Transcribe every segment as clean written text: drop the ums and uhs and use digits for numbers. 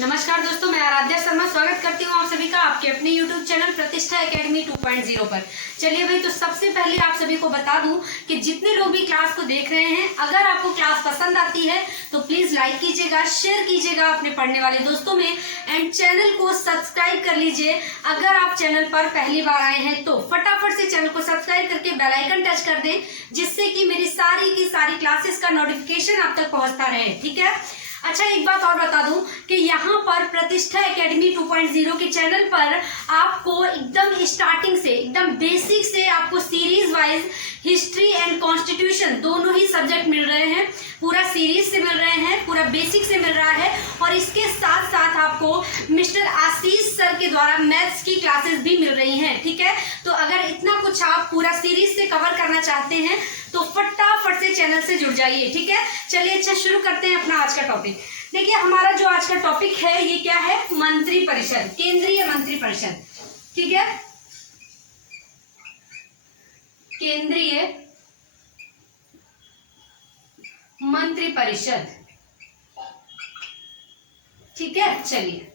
नमस्कार दोस्तों, मैं आराध्या शर्मा स्वागत करती हूँ आप सभी का आपके अपने YouTube चैनल प्रतिष्ठा एकेडमी 2.0 पर। चलिए भाई, तो सबसे पहले आप सभी को बता दूं कि जितने लोग भी क्लास को देख रहे हैं, अगर आपको क्लास पसंद आती है तो प्लीज लाइक कीजिएगा, शेयर कीजिएगा अपने पढ़ने वाले दोस्तों में एंड चैनल को सब्सक्राइब कर लीजिए। अगर आप चैनल पर पहली बार आए हैं तो फटाफट से चैनल को सब्सक्राइब करके बेल आइकन टच कर दें, जिससे कि मेरी सारी की सारी क्लासेस का नोटिफिकेशन आप तक पहुंचता रहे। ठीक है। अच्छा, एक बात और बता दूं कि यहाँ पर प्रतिष्ठा एकेडमी 2.0 के चैनल पर आपको एकदम स्टार्टिंग से, एकदम बेसिक से आपको series wise history and constitution दोनों ही सब्जेक्ट मिल रहे हैं। पूरा सीरीज से मिल रहे हैं, पूरा बेसिक से मिल रहा है और इसके साथ साथ आपको मिस्टर आशीष सर के द्वारा मैथ्स की क्लासेस भी मिल रही हैं। ठीक है। तो अगर इतना कुछ आप पूरा सीरीज से कवर करना चाहते हैं तो फटाफट से चैनल से जुड़ जाइए। ठीक है। चलिए, अच्छा शुरू करते हैं अपना आज का टॉपिक। देखिए, हमारा जो आज का टॉपिक है ये क्या है? मंत्री परिषद, केंद्रीय मंत्री परिषद। ठीक है, केंद्रीय मंत्री परिषद। ठीक है। चलिए,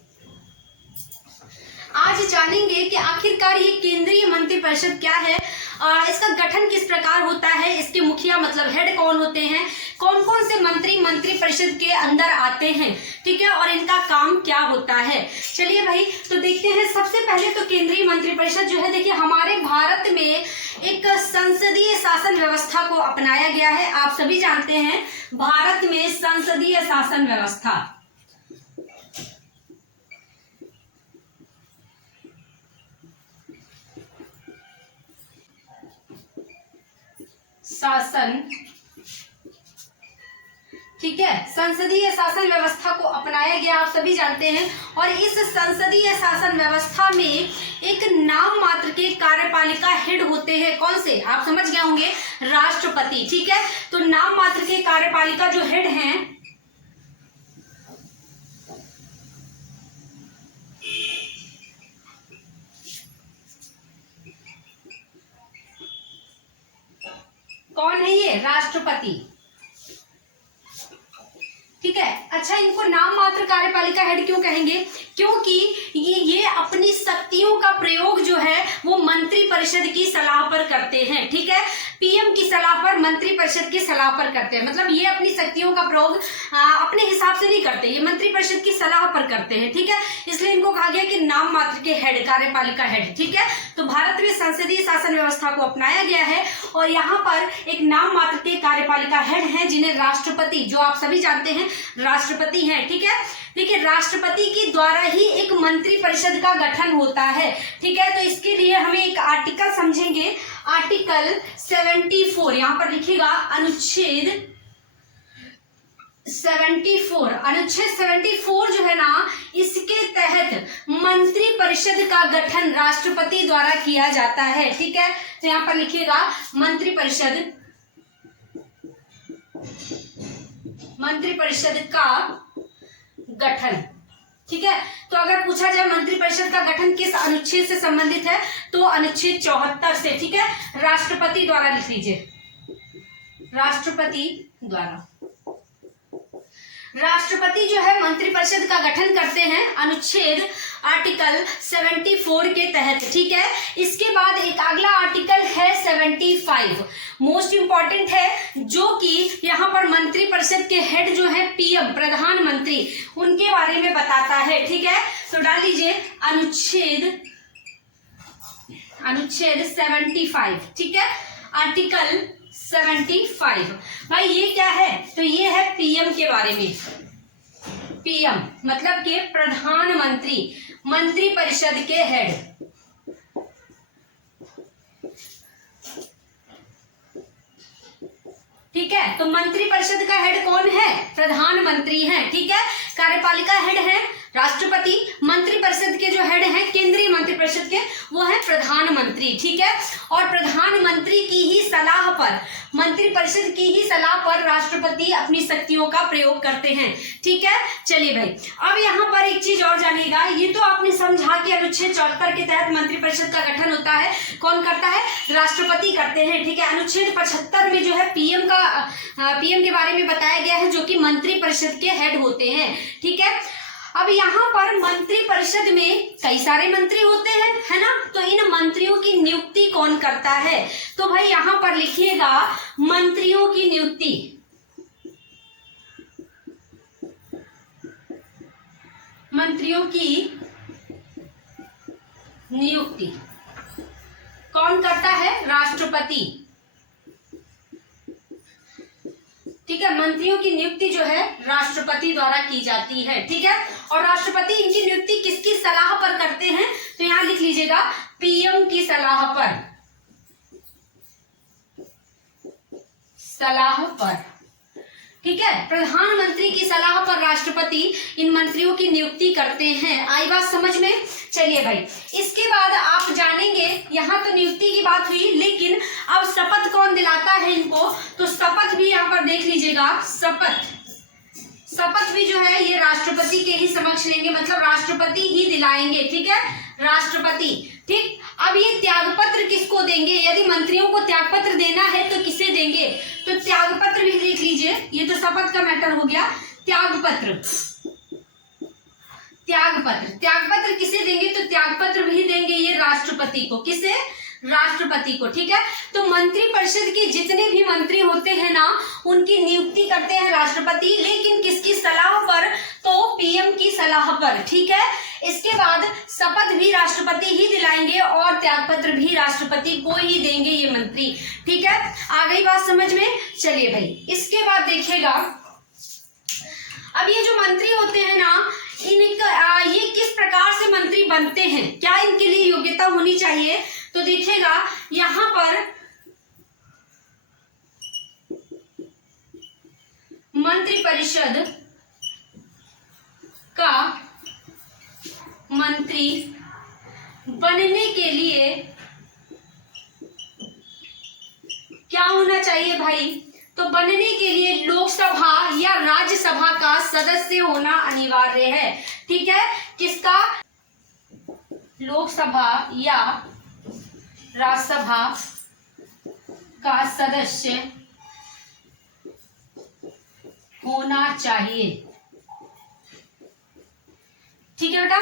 आज जानेंगे कि आखिरकार ये केंद्रीय मंत्री परिषद क्या है, इसका गठन किस प्रकार होता है, इसके मुखिया मतलब हेड कौन होते हैं, कौन कौन से मंत्री मंत्री परिषद के अंदर आते हैं। ठीक है। और इनका काम क्या होता है। चलिए भाई, तो देखते हैं। सबसे पहले तो केंद्रीय मंत्री परिषद जो है, देखिए हमारे भारत में एक संसदीय शासन व्यवस्था को अपनाया गया है। आप सभी जानते हैं भारत में संसदीय शासन व्यवस्था, शासन, ठीक है, संसदीय शासन व्यवस्था को अपनाया गया, आप सभी जानते हैं। और इस संसदीय शासन व्यवस्था में एक नाम मात्र के कार्यपालिका हेड होते हैं। कौन से? आप समझ गए होंगे, राष्ट्रपति। ठीक है। तो नाम मात्र के कार्यपालिका जो हेड हैं, कौन है ये? राष्ट्रपति। ठीक है। अच्छा, इनको नाम मात्र कार्यपालिका हेड क्यों कहेंगे? क्योंकि ये अपनी शक्तियों का प्रयोग जो है वो मंत्री परिषद की सलाह पर करते हैं। ठीक है। पीएम की सलाह पर, मंत्री परिषद की सलाह पर करते हैं। मतलब ये अपनी शक्तियों का प्रयोग अपने हिसाब से नहीं करते, ये मंत्री परिषद की सलाह पर करते हैं। ठीक है। इसलिए इनको कहा गया कि नाम मात्र के हेड, कार्यपालिका हेड। ठीक है। तो भारत में संसदीय शासन व्यवस्था को अपनाया गया है और यहाँ पर एक नाम मात्र के कार्यपालिका हेड हैं, जिन्हें राष्ट्रपति, जो आप सभी जानते हैं राष्ट्रपति हैं। ठीक है। देखिए, राष्ट्रपति के द्वारा ही एक मंत्री परिषद का गठन होता है। ठीक है। तो इसके लिए हमें एक आर्टिकल समझेंगे, आर्टिकल 74, यहाँ पर लिखिएगा अनुच्छेद 74। अनुच्छेद 74 जो है ना, इसके तहत मंत्री परिषद का गठन राष्ट्रपति द्वारा किया जाता है। ठीक है। तो यहाँ पर लिखिएगा मंत्री परिषद, मंत्री परिषद का गठन। ठीक है। तो अगर पूछा जाए मंत्री परिषद का गठन किस अनुच्छेद से संबंधित है, तो अनुच्छेद 74 से। ठीक है। राष्ट्रपति द्वारा लिख लीजिए, राष्ट्रपति द्वारा। राष्ट्रपति जो है मंत्री परिषद का गठन करते हैं अनुच्छेद आर्टिकल 74 के तहत। ठीक है। इसके बाद एक अगला आर्टिकल है 75, मोस्ट इंपॉर्टेंट है, जो कि यहाँ पर मंत्री परिषद के हेड जो है पीएम, प्रधानमंत्री, उनके बारे में बताता है। ठीक है। तो डाल लीजिए अनुच्छेद 75। ठीक है। आर्टिकल 75। भाई ये क्या है? तो ये है पीएम के बारे में। पीएम मतलब के प्रधानमंत्री, मंत्री परिषद के हेड। ठीक है। तो मंत्री परिषद का हेड कौन है? प्रधानमंत्री हैं। ठीक है। कार्यपालिका हेड है राष्ट्रपति, मंत्री परिषद के जो हेड हैं केंद्रीय मंत्री परिषद के, वो है प्रधानमंत्री। ठीक है। और प्रधानमंत्री की ही सलाह पर, मंत्री परिषद की ही सलाह पर राष्ट्रपति अपनी शक्तियों का प्रयोग करते हैं। ठीक है। चलिए भाई, अब यहाँ पर एक चीज और जानिएगा। ये तो आपने समझा कि अनुच्छेद 74 के तहत मंत्री परिषद का गठन होता है। कौन करता है? राष्ट्रपति करते हैं। ठीक है। अनुच्छेद 75 में जो है पीएम के बारे में बताया गया है, जो कि मंत्री परिषद के हेड होते हैं। ठीक है। अब यहाँ पर मंत्री परिषद में कई सारे मंत्री होते हैं, है ना, तो इन मंत्रियों की नियुक्ति कौन करता है? तो भाई यहाँ पर लिखिएगा मंत्रियों की नियुक्ति, मंत्रियों की नियुक्ति कौन करता है? राष्ट्रपति। ठीक है, मंत्रियों की नियुक्ति जो है राष्ट्रपति द्वारा की जाती है। ठीक है, और राष्ट्रपति इनकी नियुक्ति किसकी सलाह पर करते हैं? तो यहां लिख लीजिएगा पीएम की सलाह पर, सलाह पर। ठीक है, प्रधानमंत्री की सलाह पर राष्ट्रपति इन मंत्रियों की नियुक्ति करते हैं। आई बात समझ में? चलिए भाई, इसके बाद आप जानेंगे, यहाँ तो नियुक्ति की बात हुई, लेकिन अब शपथ कौन दिलाता है इनको? तो शपथ भी यहाँ पर देख लीजिएगा, शपथ भी जो है ये राष्ट्रपति के ही समक्ष लेंगे, मतलब राष्ट्रपति ही दिलाएंगे। ठीक है, राष्ट्रपति। ठीक, अब ये त्यागपत्र किसको देंगे? यदि मंत्रियों को त्यागपत्र देना है तो किसे देंगे? तो त्यागपत्र भी देख लीजिए, ये तो शपथ का मैटर हो गया। त्यागपत्र किसे देंगे? तो त्यागपत्र भी देंगे ये राष्ट्रपति को। किसे? राष्ट्रपति को। ठीक है, तो मंत्री परिषद के जितने भी मंत्री होते हैं ना, उनकी नियुक्ति करते हैं राष्ट्रपति, लेकिन किसकी सलाह पर? तो पीएम की सलाह पर। ठीक है, इसके बाद शपथ भी राष्ट्रपति ही दिलाएंगे और त्यागपत्र भी राष्ट्रपति को ही देंगे ये मंत्री। ठीक है, आ गई बात समझ में? चलिए भाई, इसके बाद देखिएगा, अब ये जो मंत्री होते हैं ना, इनका ये किस प्रकार से मंत्री बनते हैं, क्या इनके लिए योग्यता होनी चाहिए? तो देखिएगा यहां पर मंत्री परिषद का मंत्री बनने के लिए क्या होना चाहिए भाई? तो बनने के लिए लोकसभा या राज्यसभा का सदस्य होना अनिवार्य है। ठीक है, किसका? लोकसभा या राज्यसभा का सदस्य होना चाहिए। ठीक है बेटा,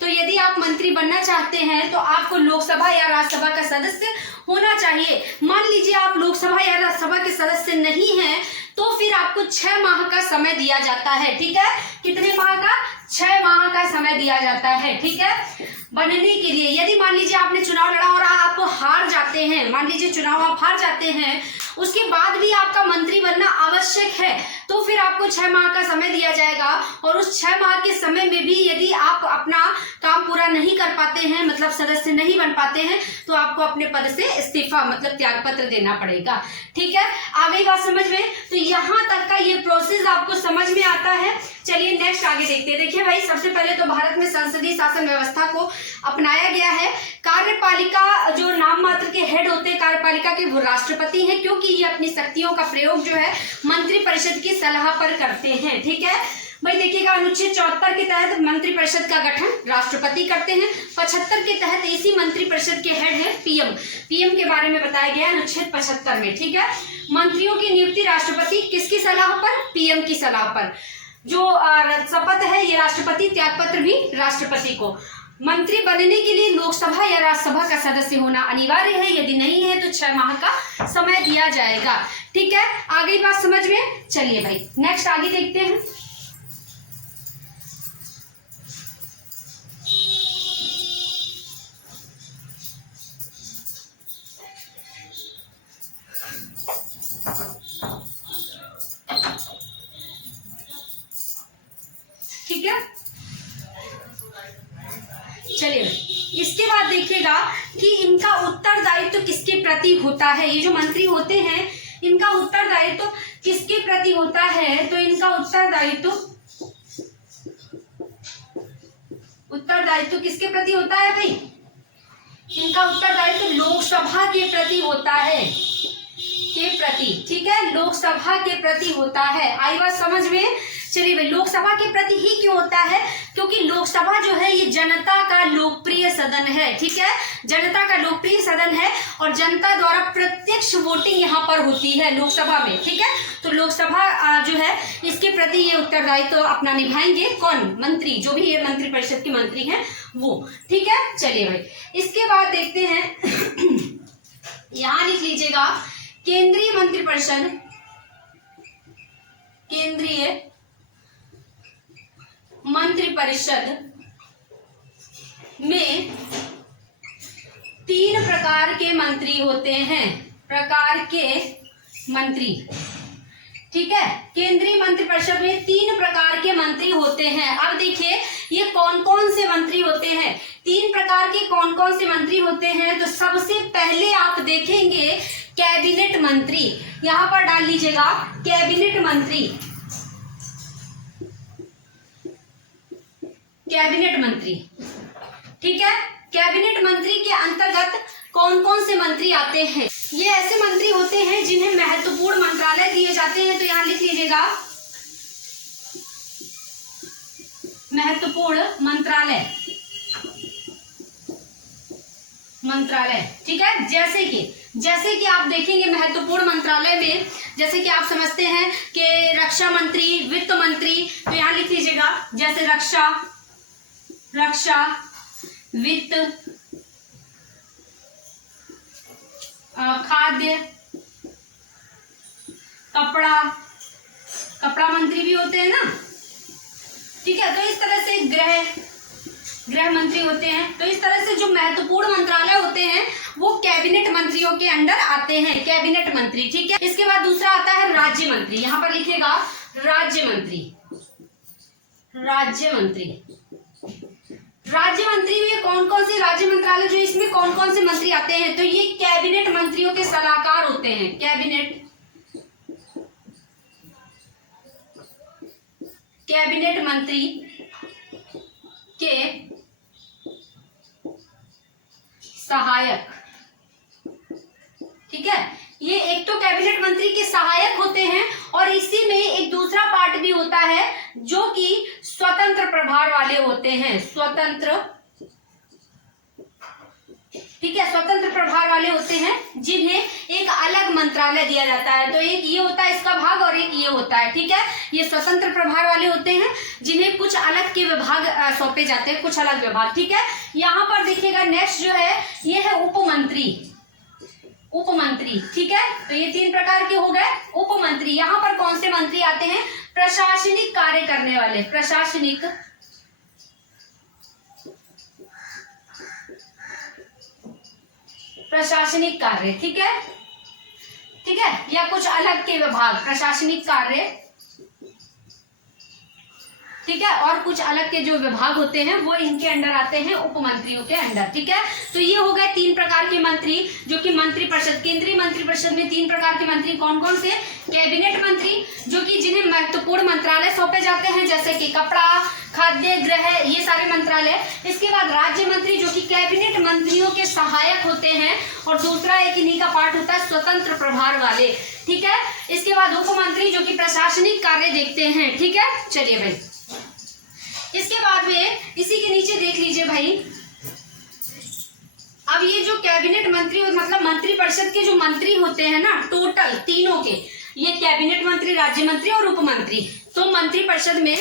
तो यदि आप मंत्री बनना चाहते हैं तो आपको लोकसभा या राज्यसभा का सदस्य होना चाहिए। मान लीजिए आप लोकसभा या राज्यसभा के सदस्य नहीं हैं, तो फिर आपको 6 माह का समय दिया जाता है। ठीक है, कितने माह का? 6 माह का समय दिया जाता है। ठीक है, बनने के लिए। यदि मान लीजिए आपने चुनाव लड़ा और आप हार जाते हैं, मान लीजिए चुनाव आप हार जाते हैं, उसके बाद भी आपका मंत्री बनना आवश्यक है, तो फिर आपको 6 माह का समय दिया जाएगा, और उस 6 माह के समय में भी यदि आप अपना काम पूरा नहीं कर पाते हैं, मतलब सदस्य नहीं बन पाते हैं, तो आपको अपने पद से इस्तीफा मतलब त्यागपत्र देना पड़ेगा। ठीक है, आ गई बात समझ में? तो यहाँ तक का ये प्रोसेस आपको समझ में आता है। चलिए नेक्स्ट आगे देखते हैं। देखिए भाई, सबसे पहले तो भारत में संसदीय शासन व्यवस्था को अपनाया गया है। कार्यपालिका जो नाम मात्र के हेड होते हैं कार्यपालिका के, वो राष्ट्रपति हैं, क्योंकि ये अपनी शक्तियों का प्रयोग जो है मंत्री परिषद की सलाह पर करते हैं। ठीक है भाई, देखिएगा अनुच्छेद 74 के तहत मंत्री परिषद का गठन राष्ट्रपति करते हैं। 75 के तहत इसी मंत्री परिषद के हेड है पीएम के बारे में बताया गया है अनुच्छेद 75 में। ठीक है, मंत्रियों की नियुक्ति राष्ट्रपति किसकी सलाह पर? पीएम की सलाह पर। जो शपथ है ये राष्ट्रपति, त्यागपत्र भी राष्ट्रपति को। मंत्री बनने के लिए लोकसभा या राज्यसभा का सदस्य होना अनिवार्य है, यदि नहीं है तो 6 माह का समय दिया जाएगा। ठीक है, आ गई बात समझ में? चलिए भाई नेक्स्ट आगे देखते हैं। ठीक है, चलिए इसके बाद देखिएगा कि इनका उत्तरदायित्व किसके प्रति होता है। ये जो मंत्री होते हैं इनका उत्तरदायित्व किसके प्रति होता है? तो इनका उत्तरदायित्व किसके प्रति होता है भाई? इनका उत्तरदायित्व लोकसभा के प्रति होता है, के प्रति। ठीक है, लोकसभा के प्रति होता है। आई बात समझ में? चलिए भाई, लोकसभा के प्रति ही क्यों होता है? क्योंकि लोकसभा जो है ये जनता का लोकप्रिय सदन है, ठीक है, जनता का लोकप्रिय सदन है और जनता द्वारा प्रत्यक्ष वोटिंग यहाँ पर होती है लोकसभा में, ठीक है। तो लोकसभा जो है इसके प्रति ये उत्तरदायित्व तो अपना निभाएंगे कौन? मंत्री, जो भी ये मंत्रिपरिषद के मंत्री हैं वो, ठीक है। चलिए भाई, इसके बाद देखते हैं यहां लिख लीजिएगा केंद्रीय मंत्रिपरिषद, केंद्रीय मंत्रिपरिषद में 3 प्रकार के मंत्री होते हैं, प्रकार के मंत्री, ठीक है। केंद्रीय मंत्रिपरिषद में 3 प्रकार के मंत्री होते हैं। अब देखिए ये कौन कौन से मंत्री होते हैं, 3 प्रकार के कौन कौन से मंत्री होते हैं। तो सबसे पहले आप देखेंगे कैबिनेट मंत्री, यहां पर डाल लीजिएगा कैबिनेट मंत्री, कैबिनेट मंत्री, ठीक है। कैबिनेट मंत्री के अंतर्गत कौन कौन से मंत्री आते हैं? ये ऐसे मंत्री होते हैं जिन्हें महत्वपूर्ण मंत्रालय दिए जाते हैं। तो यहां लिख लीजिएगा महत्वपूर्ण मंत्रालय, मंत्रालय, ठीक है। जैसे कि आप देखेंगे महत्वपूर्ण मंत्रालय में, जैसे कि आप समझते हैं कि रक्षा मंत्री, वित्त मंत्री, तो यहां लिख लीजिएगा जैसे रक्षा, वित्त, खाद्य, कपड़ा मंत्री भी होते हैं ना, ठीक है। तो इस तरह से गृह मंत्री होते हैं। तो इस तरह से जो महत्वपूर्ण मंत्रालय होते हैं वो कैबिनेट मंत्रियों के अंडर आते हैं, कैबिनेट मंत्री, ठीक है। इसके बाद दूसरा आता है राज्य मंत्री, यहां पर लिखिएगा राज्य मंत्री, राज्य मंत्री। राज्य मंत्री में कौन कौन से राज्य मंत्रालय जो इसमें कौन कौन से मंत्री आते हैं? तो ये कैबिनेट मंत्रियों के सलाहकार होते हैं, कैबिनेट मंत्री के सहायक, ठीक है। ये एक तो कैबिनेट मंत्री के सहायक होते हैं और इसी में एक दूसरा पार्ट भी होता है जो कि स्वतंत्र प्रभार वाले होते हैं, स्वतंत्र, ठीक है, स्वतंत्र प्रभार वाले होते हैं जिन्हें एक अलग मंत्रालय दिया जाता है। तो एक ये होता है इसका भाग और एक ये होता है, ठीक है। ये स्वतंत्र प्रभार वाले होते हैं जिन्हें कुछ अलग के विभाग सौंपे जाते हैं, कुछ अलग विभाग, ठीक है। यहाँ पर देखिएगा नेक्स्ट जो है ये है उपमंत्री, उपमंत्री, ठीक है। तो ये 3 प्रकार के हो गए उपमंत्री। यहाँ पर कौन से मंत्री आते हैं? प्रशासनिक कार्य करने वाले, प्रशासनिक कार्य, ठीक है, ठीक है, या कुछ अलग के विभाग, प्रशासनिक कार्य, ठीक है, और कुछ अलग के जो विभाग होते हैं वो इनके अंडर आते हैं, उपमंत्रियों के अंडर, ठीक है। तो ये हो गए 3 प्रकार के मंत्री जो कि मंत्रिपरिषद, केंद्रीय मंत्रिपरिषद में 3 प्रकार के मंत्री कौन कौन से? कैबिनेट मंत्री जो कि जिन्हें महत्वपूर्ण मंत्रालय सौंपे जाते हैं जैसे कि कपड़ा, खाद्य, गृह, ये सारे मंत्रालय। इसके बाद राज्य मंत्री जो कि कैबिनेट मंत्रियों के सहायक होते हैं और दूसरा एक इन्हीं का पार्ट होता है स्वतंत्र प्रभार वाले, ठीक है। इसके बाद उपमंत्री जो कि प्रशासनिक कार्य देखते हैं, ठीक है। चलिए भाई, इसके बाद में इसी के नीचे देख लीजिए भाई, अब ये जो कैबिनेट मंत्री मतलब मंत्रिपरिषद के जो मंत्री होते हैं ना टोटल तीनों के, ये कैबिनेट मंत्री, राज्य मंत्री और उपमंत्री। तो मंत्रिपरिषद में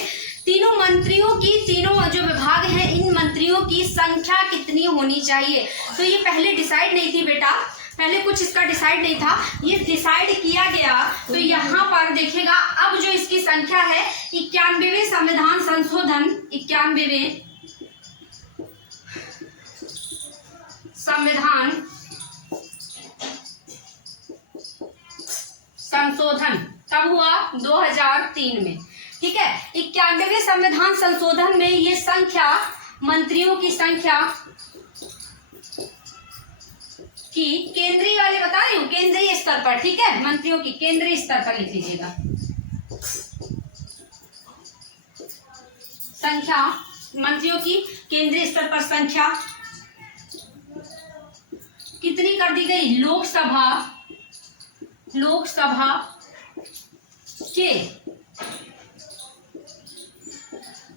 तीनों मंत्रियों की, तीनों जो विभाग हैं इन मंत्रियों की संख्या कितनी होनी चाहिए? तो ये पहले डिसाइड नहीं थी बेटा, पहले कुछ इसका डिसाइड नहीं था, ये डिसाइड किया गया। तो यहाँ पर देखिएगा अब जो इसकी संख्या है 91वें संविधान संशोधन, 91वें संविधान संशोधन कब हुआ? 2003 में, ठीक है। 91वें संविधान संशोधन में ये संख्या, मंत्रियों की संख्या कि केंद्रीय वाले बता रही हूँ, केंद्रीय स्तर पर, ठीक है, मंत्रियों की केंद्रीय स्तर पर लिख लीजिएगा संख्या, मंत्रियों की केंद्रीय स्तर पर संख्या कितनी कर दी गई? लोकसभा के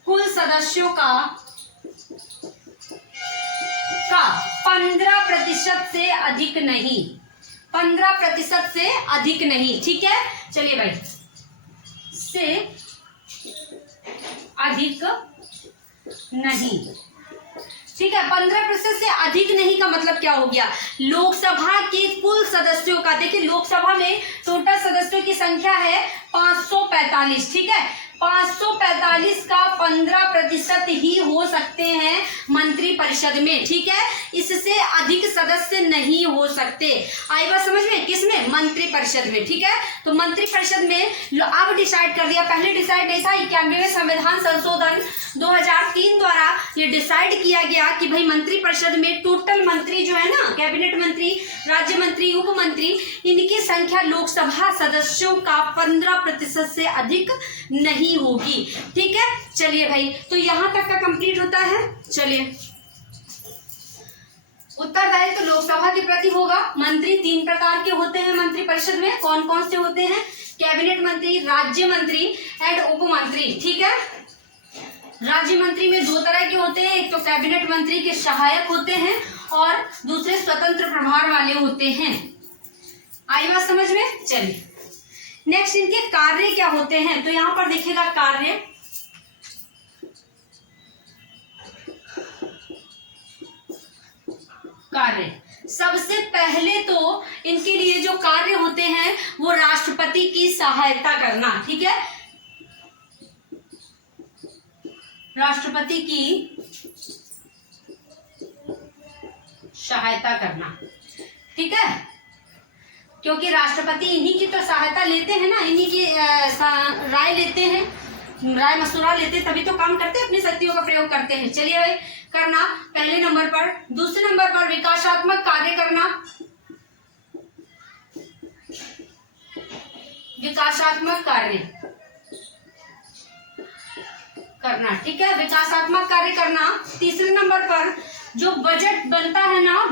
कुल सदस्यों का 15% से अधिक नहीं, 15% से अधिक नहीं। ठीक है, चलिए भाई, से अधिक नहीं। ठीक है, 15% से अधिक नहीं का मतलब क्या हो गया? लोकसभा के कुल सदस्यों का, देखिए लोकसभा में टोटल सदस्यों की संख्या है 545। ठीक है, 545 का 15% ही हो सकते हैं मंत्रिपरिषद में। ठीक है, इससे अधिक सदस्य नहीं हो सकते। आई बात समझ में? किसमें? मंत्रिपरिषद में। ठीक है, तो मंत्रिपरिषद में अब डिसाइड कर दिया, पहले डिसाइड नहीं था। 91वें संविधान संशोधन 2003 द्वारा ये डिसाइड किया गया कि भाई मंत्रिपरिषद में टोटल मंत्री जो है ना, कैबिनेट मंत्री, राज्य मंत्री, उप मंत्री, इनकी संख्या लोकसभा सदस्यों का 15% से अधिक नहीं होगी। ठीक है, चलिए भाई, तो यहां तक का कंप्लीट होता है। चलिए, उत्तरदायित्व तो लोकसभा के प्रति होगा। मंत्री 3 प्रकार के होते हैं मंत्रिपरिषद में। कौन कौन से होते हैं? कैबिनेट मंत्री, राज्य मंत्री एंड उप मंत्री। ठीक है, राज्य मंत्री में 2 तरह के होते हैं, एक तो कैबिनेट मंत्री के सहायक होते हैं और दूसरे स्वतंत्र प्रभार वाले होते हैं। आई बात समझ में? चलिए, नेक्स्ट इनके कार्य क्या होते हैं, तो यहां पर देखिएगा कार्य। सबसे पहले तो इनके लिए जो कार्य होते हैं वो राष्ट्रपति की सहायता करना। ठीक है, राष्ट्रपति की सहायता करना। ठीक है, क्योंकि राष्ट्रपति इन्हीं की तो सहायता लेते हैं ना, इन्हीं की राय लेते हैं, राय मशुरा लेते हैं, तभी तो काम करते हैं, अपनी शक्तियों का प्रयोग करते हैं। चलिए भाई, करना पहले नंबर पर। दूसरे नंबर पर विकासात्मक कार्य करना, विकासात्मक कार्य करना। ठीक है, विकासात्मक कार्य करना। तीसरे नंबर पर जो बजट बनता है ना,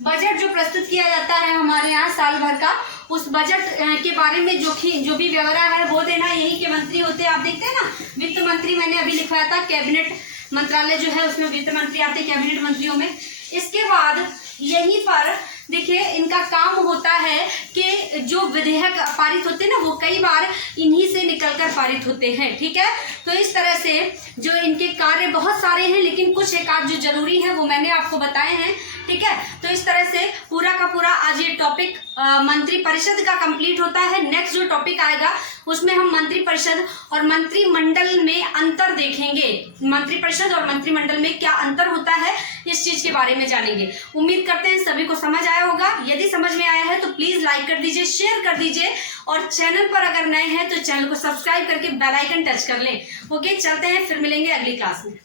बजट जो प्रस्तुत किया जाता है हमारे यहाँ साल भर का, उस बजट के बारे में जो भी व्यवहार है वो देना, यही के मंत्री होते हैं। आप देखते हैं ना, वित्त मंत्री मैंने अभी लिखवाया था, कैबिनेट मंत्रालय जो है उसमें वित्त मंत्री आते हैं कैबिनेट मंत्रियों में। इसके बाद यहीं पर देखिए इनका काम होता है कि जो विधेयक पारित होते हैं ना, वो कई बार इन्हीं से निकलकर पारित होते हैं। ठीक है, तो इस तरह से जो इनके कार्य बहुत सारे हैं, लेकिन कुछ एक आध जो जरूरी है वो मैंने आपको बताए हैं। ठीक है, तो इस तरह से पूरा का पूरा आज ये टॉपिक मंत्रिपरिषद का कंप्लीट होता है। नेक्स्ट जो टॉपिक आएगा उसमें हम मंत्रिपरिषद और मंत्रिमंडल में अंतर देखेंगे। मंत्रिपरिषद और मंत्रिमंडल में क्या अंतर होता है, इस चीज के बारे में जानेंगे। उम्मीद करते हैं सभी को समझ आया होगा। यदि समझ में आया है तो प्लीज लाइक कर दीजिए, शेयर कर दीजिए, और चैनल पर अगर नए हैं तो चैनल को सब्सक्राइब करके बेल आइकन टच कर लें। ओके, चलते हैं, फिर मिलेंगे अगली क्लास में।